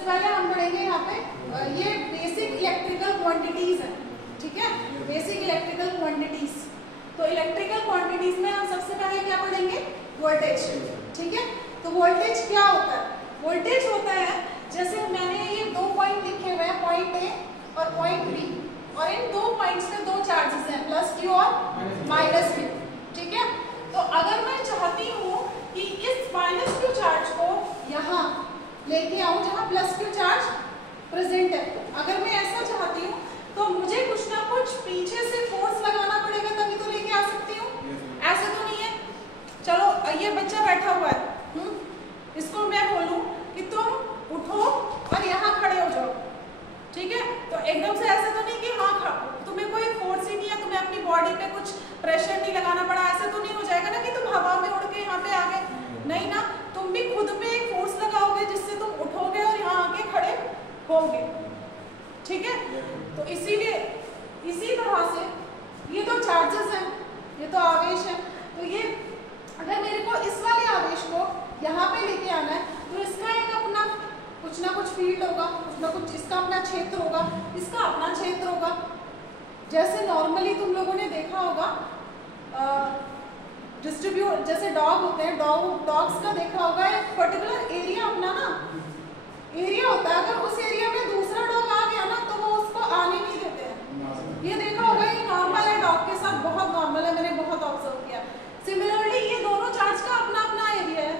पहले हम पढ़ेंगे यहाँ पे ये बेसिक इलेक्ट्रिकल क्वांटिटीज है, ठीक है, बेसिक इलेक्ट्रिकल क्वांटिटीज। तो इलेक्ट्रिकल क्वांटिटीज में हम सबसे पहले क्या पढ़ेंगे, वोल्टेज, ठीक है। तो वोल्टेज क्या होता है, वोल्टेज होता है जैसे मैंने ये 2 पॉइंट लिखे हुए हैं, पॉइंट ए और पॉइंट बी, और इन 2 पॉइंट्स में 2 चार्जेस हैं, प्लस क्यू और माइनस क्यू, ठीक है। तो अगर मैं चाहती हूँ कि इस माइनस क्यू चार्ज को यहाँ लेके आऊं जहां प्लस क्यू चार्ज प्रेजेंट है, अगर मैं ऐसा चाहती हूँ तो मुझे कुछ ना कुछ पीछे से फोर्स लगाना पड़ेगा तभी तो लेके आ सकती हूँ, ऐसे तो नहीं है। चलो ये बच्चा बैठा हुआ है, इसको मैं बोलूं कि तुम उठो और यहाँ खड़े हो जाओ, ठीक है। तो एकदम से ऐसा तो नहीं कि हाँ तुम्हें कोई फोर्स ही नहीं है, तुम्हें अपनी बॉडी पे कुछ प्रेशर नहीं लगाना पड़ा, ऐसा तो नहीं हो जाएगा ना कि तुम हवा में उड़ के यहाँ पे आ गए, नहीं ना, तुम भी खुद में एक फोर्स लगाओगे जिससे तुम उठोगे और यहाँ आके खड़े होगे, ठीक है। तो इसीलिए इसी तरह से ये तो चार्जेस हैं, ये तो आवेश है, तो ये अगर मेरे को इस वाले आवेश को यहाँ पे लेके आना है तो इसका एक अपना कुछ ना कुछ फील्ड होगा, कुछ ना कुछ इसका अपना क्षेत्र होगा, इसका अपना क्षेत्र होगा। जैसे नॉर्मली तुम लोगों ने देखा होगा डिस्ट्रीब्यूट, जैसे डॉग होते हैं, डॉग्स का देखा होगा, एक पर्टिकुलर एरिया अपना ना एरिया होता है, अगर उस एरिया में दूसरा डॉग आ गया ना तो वो उसको आने नहीं देते हैं। ये देखा होगा, ये नॉर्मल है, डॉग के साथ बहुत नॉर्मल है, मैंने बहुत ऑब्जर्व किया। सिमिलरली ये दोनों चार्ज का अपना अपना एरिया है,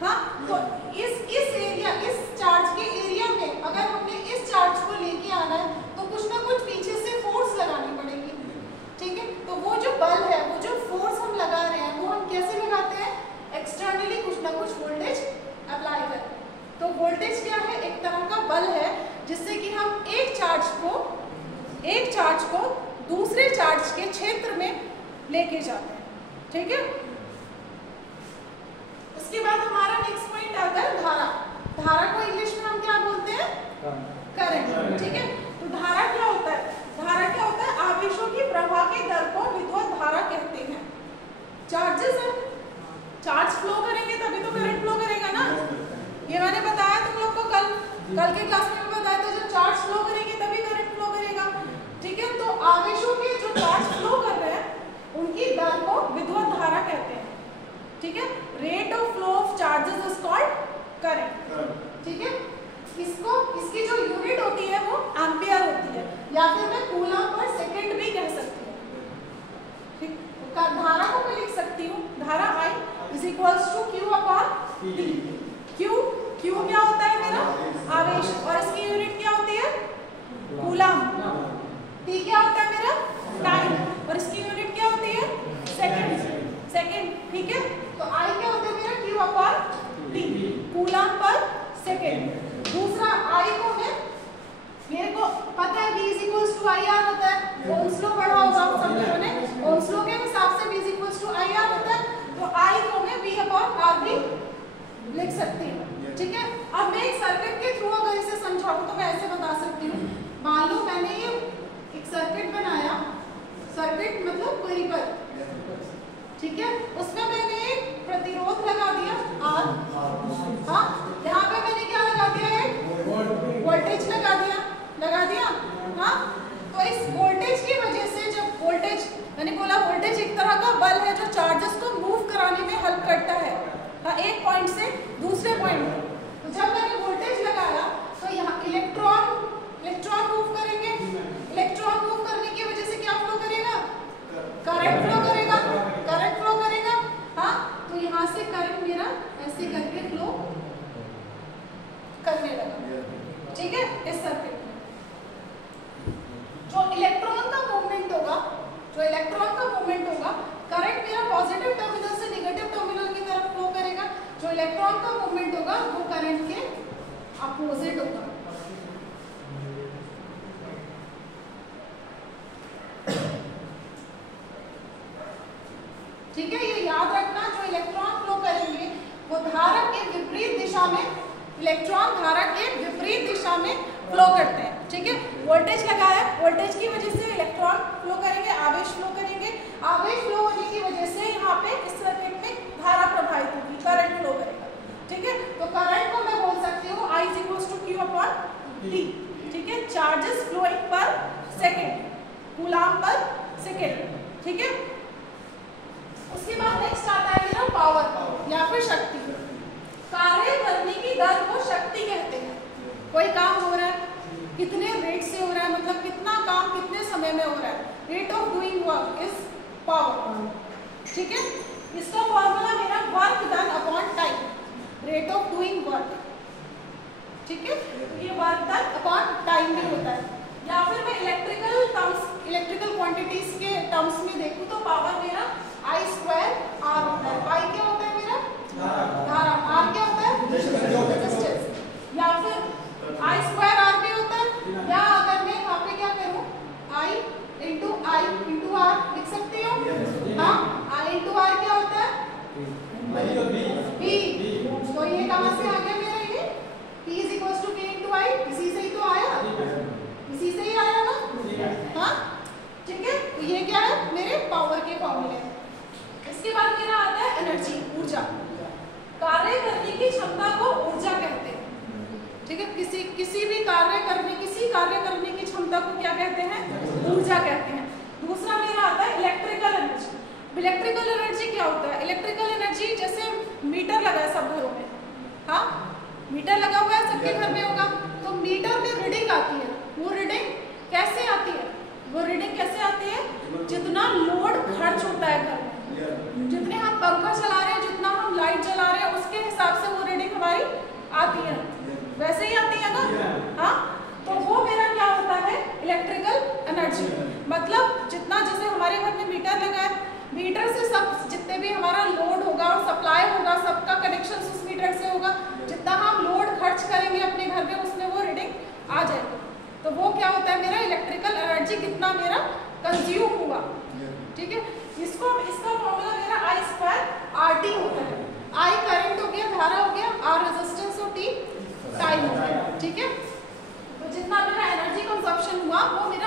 हाँ। तो इस एरिया, इस चार्ज के एरिया में अगर हमने इस चार्ज को लेके आना है तो कुछ ना कुछ पीछे से फोर्स लगानी पड़ेगी, ठीक है। तो वो जो बल है, वो जो फोर्स हम लगा रहे हैं वो हम कैसे लगाते हैं, एक्सटर्नली कुछ ना कुछ वोल्टेज अप्लाई करते हैं। तो वोल्टेज क्या है, एक तरह का बल है जिससे कि हम एक चार्ज को दूसरे चार्ज के क्षेत्र में लेके जाते हैं, ठीक है। उसके बाद हमारा नेक्स्ट पॉइंट आता है धारा। धारा को इंग्लिश में हम क्या बोलते हैं, करंट, ठीक है। तो धारा क्या होता है, धारा क्या होता है, आवेशों की प्रवाह के दर को विद्युत धारा कहते हैं। चार्जेस है, चार्ज फ्लो करेंगे तभी तो करंट फ्लो करेगा ना, ये मैंने बताया तुम लोग को कल के क्लास में बताया था, जब चार्ज फ्लो करेंगे तभी करंट फ्लो करेगा, ठीक है। तो आवेशों के जो चार्ज फ्लो कर रहे हैं उनकी दर को विद्युत धारा कहते हैं, ठीक है। Rate of flow of charges is called current, ठीक है। इसकी जो यूनिट होती है वो एम्पियर होती है, या फिर मैं कूलम पर सेकंड भी कह सकती हूँ, ठीक। धारा को मैं लिख सकती हूँ, धारा I is equals to Q upon T। Q क्या होता है मेरा, आवेश, और इसकी यूनिट क्या होती है, कूलम। T क्या होता है मेरा, टाइम, और इसकी यूनिट क्या होती है, सेकंड, ठीक है। तो I क्या होता है मेरा, Q अपॉन T, कूलम पर सेकंड। दूसरा I को मेरे को पता है V is equals to IR होता है, ओम्स लॉ पढ़ा होगा सब लोगों ने, ओम्स लॉ के हिसाब से V is equals to IR होता है, तो I को मैं V अपॉन R भी लिख सकती हूँ, ठीक है। अब मैं एक सर्किट के थ्रू अगर इसे समझाऊं तो मैं ऐसे बता सकती हूँ, मान लो मैंने ये एक सर्किट बनाया, सर्किट मतलब परिपथ, ठीक है, उसमें मैंने एक प्रतिरोध लगा दिया R, हाँ, यहाँ पे मैंने क्या लगा दिया, एक वोल्टेज लगा दिया, हाँ। तो इस वोल्टेज की वजह से, जब वोल्टेज, मैंने बोला वोल्टेज एक तरह का बल है जो चार्जेस को मूव कराने में हेल्प करता है, हाँ, एक पॉइंट से दूसरे पॉइंट में। तो जब मैंने वोल्टेज लगाया तो यहाँ इलेक्ट्रॉन मूव करेंगे, इलेक्ट्रॉन मूव करने की वजह से क्या फ्लो करेगा, करंट फ्लो करेगा, हाँ। तो यहाँ से करंट मेरा ऐसे करके फ्लो करने लगा, ठीक है। इस सर्किट में जो इलेक्ट्रॉन का मूवमेंट होगा, करंट मेरा पॉजिटिव टर्मिनल से नेगेटिव टर्मिनल की तरफ फ्लो करेगा, जो इलेक्ट्रॉन का मूवमेंट होगा वो करंट के अपोजिट होगा, ठीक है। ये याद रखना, जो इलेक्ट्रॉन फ्लो करेंगे वो धारा के विपरीत दिशा में, इलेक्ट्रॉन धारा के विपरीत दिशा में फ्लो करते हैं, ठीक है। वोल्टेज लगाया, वोल्टेज की वजह से इलेक्ट्रॉन फ्लो करेंगे, आवेश फ्लो करेंगे, आवेश फ्लो होने की वजह से यहाँ पे इस सर्किट में धारा प्रवाहित होगी, करंट फ्लो करेगा, ठीक है। तो करंट को मैं बोल सकती हूँ I is equals upon T, ठीक है। चार्जेस फ्लोइंग पर सेकेंड, कूलाम पर सेकेंड, ठीक है। उसके बाद नेक्स्ट आता है मेरा पावर या फिर शक्ति। कार्य करने की दर को शक्ति कहते हैं। कोई काम हो रहा है, कितने रेट से हो रहा है, मतलब कितना काम कितने समय में हो रहा है, rate of doing work is power, ठीक है। इसका फॉर्मूला मेरा work done upon time, rate of doing work, ठीक है। तो ये वर्क डन अपॉन टाइम भी होता है। या फिर मैं इलेक्ट्रिकल टर्म्स, इलेक्ट्रिकल क्वांटिटीज के टर्म्स में देखूं तो पावर मेरा I स्क्वायर R होता है। I क्या होता है मेरा धारा, R क्या होता है रेजिस्टेंस, या फिर I स्क्वायर R भी होता है, या अगर मैं यहाँ पे क्या करूँ I इंटू R लिख सकती हूँ, हाँ। I इंटू R क्या होता है B, तो ये कहाँ से आ गया मेरा, ये P is equal to K into I, इसी से ही तो आया, इसी से ही आया ना, हाँ, ठीक है। तो ये क्या है मेरे पावर के फॉर्मूले। इसके बाद मेरा आता है एनर्जी, ऊर्जा। कार्य करने की क्षमता को ऊर्जा कहते हैं, ठीक है। किसी भी कार्य करने की क्षमता को क्या कहते हैं, ऊर्जा कहते हैं। दूसरा मेरा आता है इलेक्ट्रिकल एनर्जी। इलेक्ट्रिकल एनर्जी क्या होता है, इलेक्ट्रिकल एनर्जी जैसे मीटर लगा है सब घरों में, हाँ, मीटर लगा हुआ है सबके घर में होगा, तो मीटर में रीडिंग आती है। वो रीडिंग कैसे आती है, जितना लोड खर्च होता है घर में, जितने हम पंखा चला रहे हैं, जितना हम लाइट जला रहे हैं, उसके हिसाब से वो रीडिंग हमारी आती है, वैसे ही आती है ना, हाँ। तो वो मेरा क्या होता है इलेक्ट्रिकल एनर्जी, मतलब जितना, जैसे हमारे घर में मीटर लगा है, मीटर से सब जितने भी हमारा लोड होगा और सप्लाई होगा, सबका कनेक्शन उस मीटर से होगा, जितना हम लोड खर्च करेंगे अपने घर में उसमें वो रीडिंग आ जाएगी। तो वो क्या होता है मेरा इलेक्ट्रिकल एनर्जी, कितना मेरा कंज्यूम हुआ, ठीक है। इसका फॉर्मूला मेरा I स्क्वायर RT होता है। I करंट हो गया, धारा हो गया, R रेजिस्टेंस और T टाइम हो गया, ठीक है। तो जितना मेरा एनर्जी कंजप्शन हुआ वो मेरा